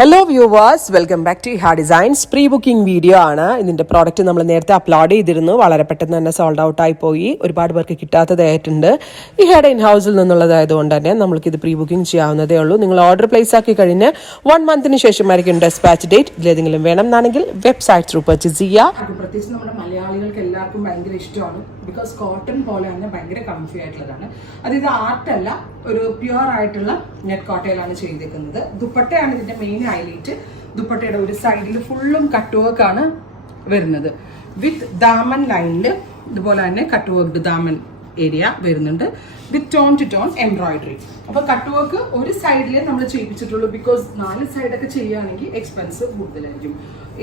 Hello viewers, welcome back to Iha designs. Pre booking video ആണ്. ഇതിന്റെ product നമ്മൾ നേരത്തെ അപ്ലോഡ് ചെയ്തിരുന്നു. വളരെ പെട്ടെന്ന് തന്നെ സോൾഡ് ഔട്ട് ആയി പോയി. ഒരുപാട് പേർക്ക് കിട്ടാത്തതായിട്ടുണ്ട്. ഇഹയുടെ ഇൻ ഹൗസിൽ നിന്നുള്ളതായതുകൊണ്ട് തന്നെ നമ്മൾക്ക് ഇത് പ്രീ ബുക്കിംഗ് ചെയ്യാവുന്നതേ ഉള്ളൂ. നിങ്ങൾ ഓർഡർ പ്ലേസ് ആക്കി കഴിഞ്ഞ് 1 മന്തിന് ശേഷമായിരിക്കും ഡെസ്പാച്ച് ഡേറ്റ്. ഇതിലേതെങ്കിലും വേണം എന്നാണെങ്കിൽ വെബ്സൈറ്റ് ത്രൂ പർച്ചേസ് ചെയ്യാം. പ്രത്യേകിച്ച് നമ്മുടെ മലയാളികൾക്ക് എല്ലാവർക്കും ഭയങ്കര ഇഷ്ടമാണ്. ബിക്കോസ് കോട്ടൺ പോലെ തന്നെ ഭയങ്കര കംഫി ആയിട്ടുള്ളതാണ്. ഇത് ആർട്ടല്ല, ഒരു പ്യുവർ ആയിട്ടുള്ള നെറ്റ് കോട്ടയിലാണ് ചെയ്തേക്കുന്നത്. ദുപ്പട്ടയാണ് ഇതിന്റെ മെയിൻ ഹൈലൈറ്റ്. ദുപ്പട്ടയുടെ ഒരു സൈഡിൽ ഫുള്ളും കട്ട് വർക്ക് ആണ് വരുന്നത്. വിത്ത് ദാമൻ ലൈനില് ഇതുപോലെ തന്നെ കട്ട് വർക്ക് ദാമൻ ഏരിയ വരുന്നുണ്ട്. വിത്ത് ടോൺ ടു ടോൺ എംബ്രോയിഡറി. അപ്പൊ കട്ട് വർക്ക് ഒരു സൈഡിലേ നമ്മൾ ചെയ്യിപ്പിച്ചിട്ടുള്ളൂ. ബിക്കോസ് 4 സൈഡൊക്കെ ചെയ്യുകയാണെങ്കിൽ എക്സ്പെൻസ് കൂടുതലായിരിക്കും.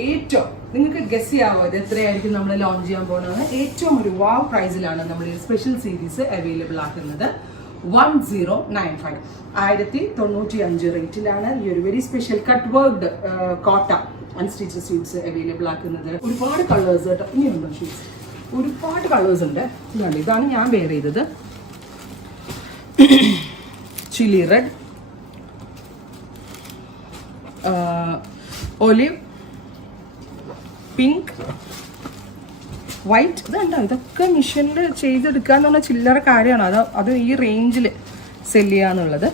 ഏറ്റവും നിങ്ങൾക്ക് ഗസ് ചെയ്യാവോ ഇത് എത്രയായിരിക്കും നമ്മൾ ലോഞ്ച് ചെയ്യാൻ പോകുന്നത്? ഏറ്റവും ഒരു വാവ് പ്രൈസിലാണ് നമ്മൾ ഈ സ്പെഷ്യൽ സീരീസ് അവൈലബിൾ ആക്കുന്നത്. 1095 1095 റേറ്റിലാണ് ഈ ഒരു വെരി സ്പെഷ്യൽ കട്ട് വർക്ക്ഡ് കോട്ട അൺസ്റ്റിച്ച് സ്യൂട്ട്സ് അവൈലബിൾ ആക്കുന്നത്. ഒരുപാട് കളേഴ്സ് കേട്ടോ, ഇനിയുണ്ടോ ഷീറ്റ്സ്? ഒരുപാട് കളേഴ്സ് ഉണ്ട്. ഇതാണ് ഞാൻ വെയർ ചെയ്തത്. Chilli red, olive, pink, white. ഇതുണ്ടോ, ഇതൊക്കെ മിഷനിൽ ചെയ്തെടുക്കുക എന്ന് പറഞ്ഞാൽ ചില്ലറ കാര്യമാണ്. അത് ഈ റേഞ്ചിൽ സെല് ചെയ്യുക എന്നുള്ളത്.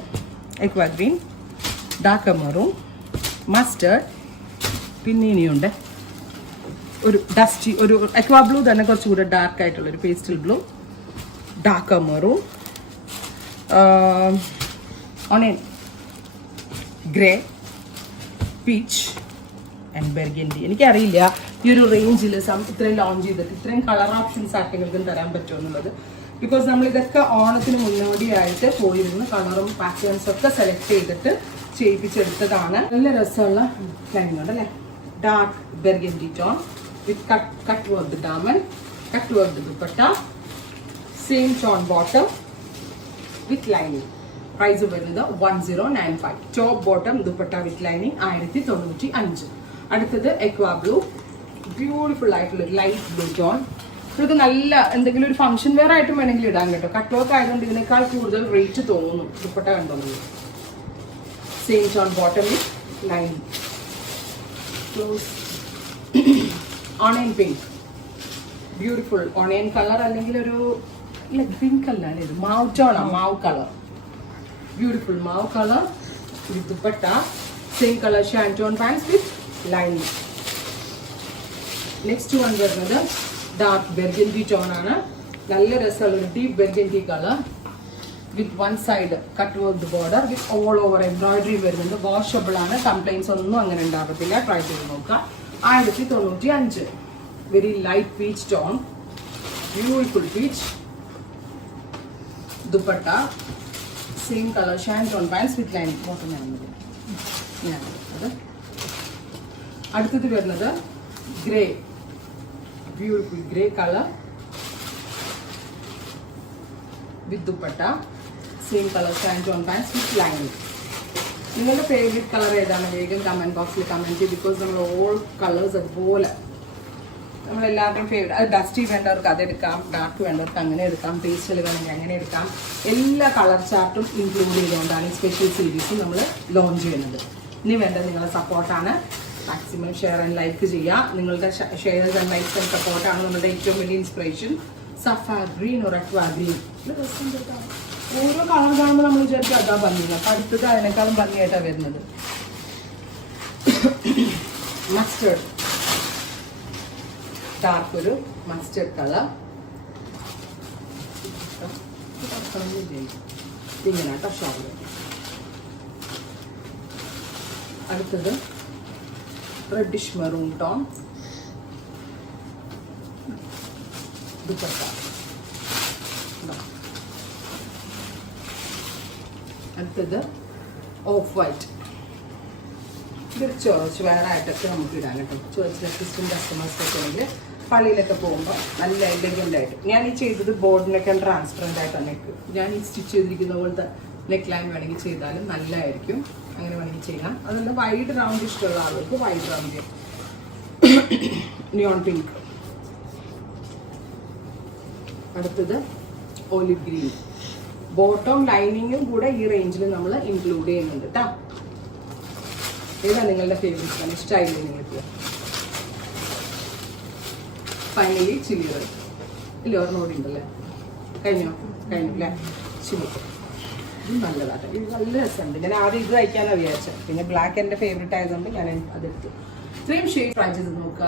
Aqua green, dark maroon, mustard, പിന്നെ ഇനിയുണ്ട് ഒരു ഡസ്റ്റി, ഒരു എക്വാ ബ്ലൂ തന്നെ കുറച്ചുകൂടെ ഡാർക്ക് ആയിട്ടുള്ള ഒരു pastel blue, dark maroon, onion grey, peach and burgundy. എനിക്കറിയില്ല ഈ ഒരു റേഞ്ചിൽ ഇത്രയും ലോഞ്ച് ചെയ്തിട്ട് ഇത്രയും കളർ ഓപ്ഷൻസ് ആർക്കെങ്കിലും തരാൻ പറ്റുമോ എന്നുള്ളത്. ബിക്കോസ് നമ്മൾ ഇതൊക്കെ ഓണത്തിന് മുന്നോടിയായിട്ട് പോയിരുന്ന് കളറും പാറ്റേൺസും ഒക്കെ സെലക്ട് ചെയ്തിട്ട് ചെയ്യിപ്പിച്ചെടുത്തതാണ്. നല്ല രസമുള്ള ലൈനിങ് ഉണ്ട് അല്ലേ? Dark burgundy tone with cut work ഡാമൻ, cut work dupatta, same tone bottom with lining. Price വരുന്നത് 1095. Top bottom dupatta with lining 1095. അടുത്തത് എക്വാ ബ്ലൂ, ബ്യൂട്ടിഫുൾ ആയിട്ടുള്ള ലൈറ്റ് ബ്ലൂ ടോൺ. ഇതൊക്കെ നല്ല എന്തെങ്കിലും ഒരു ഫംഗ്ഷൻ വെയർ ആയിട്ടും വേണമെങ്കിൽ ഇടാൻ കേട്ടോ. കട്ട് വർക്ക് ആയതുകൊണ്ട് ഇതിനേക്കാൾ കൂടുതൽ റേറ്റ് തോന്നും. ദുപ്പട്ട കണ്ടോ? Same tone bottom with lining. Onion pink, beautiful onion colour, അല്ലെങ്കിൽ ഒരു പിങ്ക് അല്ല, ഇത് മാവ് ടോൺ ആണ്, മാവ് colour. Beautiful mauve color with dupatta, same color shanton pants with lining. Next one varunathu dark burgundy tone aanu. Nalla result deep burgundy color with one side cut work border with all over embroidery varunathu. Washable aanu, complaints onnum angane undavathilla. Try cheyidu nokka. 1095. Very light peach tone, beautiful peach dupatta, same colour ഷാൻറ്റോൺ pants with lining. Bottom ഞാൻ അടുത്തത് വരുന്നത് grey, beautiful grey colour with dupatta, same colour ഷാൻറ്റോൺ pants with lining. നിങ്ങളുടെ favourite colour ഏതാണ്? വേഗം comment ബോക്സിൽ comment ചെയ്യും. ബിക്കോസ് നമ്മൾ ഓൾ കളേഴ്സ് അതുപോലെ നമ്മളെല്ലാവരുടെയും ഫേവറേറ്റ്. അത് ഡസ്റ്റി വേണ്ടവർക്ക് അതെടുക്കാം, ഡാർക്ക് വേണ്ടവർക്ക് അങ്ങനെ എടുക്കാം, പേസ്റ്റൽ വേണമെങ്കിൽ അങ്ങനെ എടുക്കാം. എല്ലാ കളർ ചാർട്ടും ഇൻക്ലൂഡ് ചെയ്തുകൊണ്ടാണ് ഈ സ്പെഷ്യൽ സീരീസ് നമ്മൾ ലോഞ്ച് ചെയ്യുന്നത്. ഇനി വേണ്ടത് നിങ്ങളുടെ സപ്പോർട്ടാണ്. മാക്സിമം ഷെയർ ആൻഡ് ലൈക്ക് ചെയ്യുക. നിങ്ങളുടെ ഷെയർസ് ആൻഡ് ലൈക്സ് ആൻഡ് സപ്പോർട്ടാണ് നമ്മുടെ ഏറ്റവും വലിയ ഇൻസ്പിറേഷൻ. സഫാ ഗ്രീൻ ഒരു അക്വാ ഗ്രീൻ, ഓരോ കളർ കാണുമ്പോൾ നമ്മൾ വിചാരിക്കും അതാ ഭംഗിയില്ല. അപ്പം അടുത്തത് അതിനേക്കാളും ഭംഗിയായിട്ടാണ് വരുന്നത്. മസ്റ്റേർഡ്, ഡാർക്ക് ഒരു മസ്റ്റേർഡ് കളർ. ഇങ്ങനെ കേട്ടോ ഷോൾ. അടുത്തത് റെഡിഷ് മെറൂൺ ടോൺ ദുപ്പട്ട. അടുത്തത് ഓഫ് വൈറ്റ്. ഇതൊരു ചേർച്ച് വെയർ ആയിട്ടൊക്കെ നമുക്ക് ഇടാൻ കേട്ടോ. ചേർച്ചിൽ അസിസ്റ്റന്റ് കസ്റ്റമേഴ്സൊക്കെ ആണെങ്കിൽ പള്ളിയിലൊക്കെ പോകുമ്പോൾ നല്ല എലഗൻ്റ് ആയിട്ട്. ഞാൻ ഈ ചെയ്തത് ബോർഡിനൊക്കെ ട്രാൻസ്പെറൻ്റ് ആയിട്ടാണ്. ഞാൻ ഈ സ്റ്റിച്ച് ചെയ്തിരിക്കുന്ന പോലത്തെ നെക്ക് ലൈൻ വേണമെങ്കിൽ ചെയ്താലും നല്ലതായിരിക്കും. അങ്ങനെ വേണമെങ്കിൽ ചെയ്യാം. അതല്ല വൈഡ് റൗണ്ട് ഇഷ്ടമുള്ള ആളുകൾക്ക് വൈഡ് റൗണ്ട് ചെയ്യാം. Neon pink. അടുത്തത് ഒലിവ് ഗ്രീൻ. ബോട്ടം ലൈനിങ്ങും കൂടെ ഈ റേഞ്ചിൽ നമ്മൾ ഇൻക്ലൂഡ് ചെയ്യുന്നുണ്ട് കേട്ടോ. ഏതാണ് നിങ്ങളുടെ ഫേവറേറ്റ് ആണ്? ഇഷ്ടമായില്ലേ നിങ്ങൾക്ക്? Finally chilli red. ഇല്ല, ഒരെണ്ണം കൂടി ഉണ്ടല്ലേ? കഴിഞ്ഞു അല്ലേ? ചില്ലി ഇത് നല്ലതാണ്. ഇത് നല്ല രസമുണ്ട്. ഞാൻ ആദ്യം ഇത് കഴിക്കാനാണ് വിചാരിച്ചത്. പിന്നെ ബ്ലാക്ക് എൻ്റെ ഫേവറേറ്റ് ആയതുകൊണ്ട് ഞാൻ അതെടുത്തു. ഇത്രയും ഷെയ്ഡ് ട്രൈ ചെയ്ത് നോക്കുക.